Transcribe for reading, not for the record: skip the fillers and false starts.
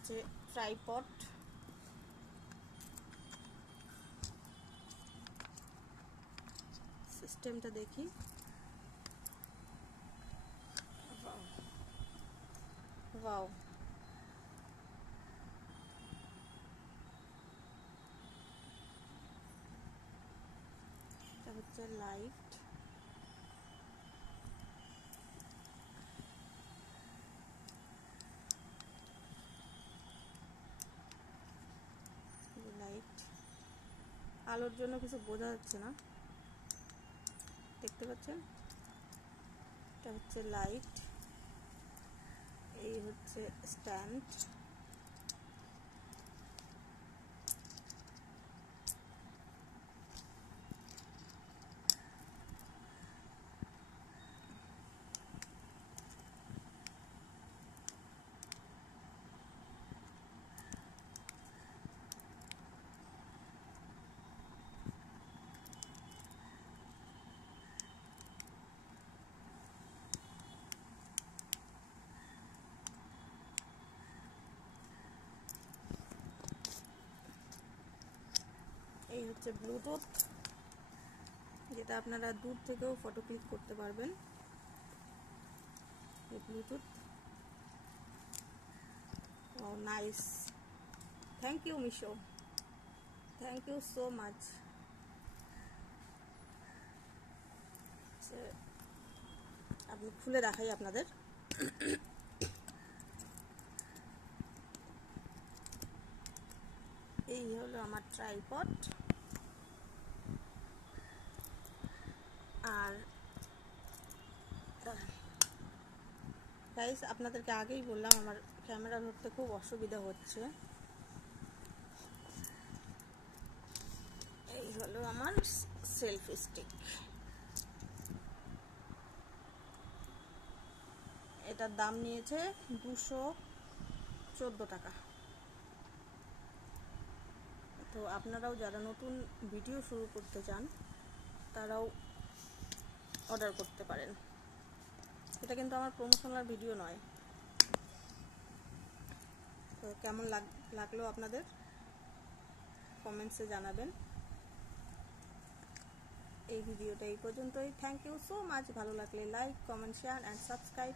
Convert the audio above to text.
হচ্ছে ট্রাইপড, সিস্টেমটা দেখি। ওয়াও, এটা হচ্ছে লাইট, লাইট আলোর জন্য কিছু বোঝা যাচ্ছে না, দেখতে পাচ্ছেন? এটা হচ্ছে লাইট, এই হচ্ছে স্ট্যান্ড, এই হচ্ছে ব্লুটুথ, যেটা আপনারা দূর থেকেও ফটো ক্লিক করতে পারবেন। এই Bluetooth, oh nice, thank you Meesho, thank you so much. আপনি খুলে দেখাই আপনাদের। এই হলো আমার ট্রাইপড। আর গাইস, আপনাদেরকে আগেই বললাম আমার ক্যামেরা ধরতে খুব অসুবিধা হচ্ছে। এই হলো আমার সেলফি স্টিক। এটার দাম নিয়েছে 214 টাকা। তো আপনারাও যারা নতুন ভিডিও শুরু করতে চান তারাও অর্ডার করতে পারেন। এটা কিন্তু আমার প্রমোশনাল ভিডিও নয়। তো কেমন লাগলো আপনাদের কমেন্টসে জানাবেন। এই ভিডিওটা এই পর্যন্তই। Thank you so much. ভালো লাগলে like, comment, share and subscribe.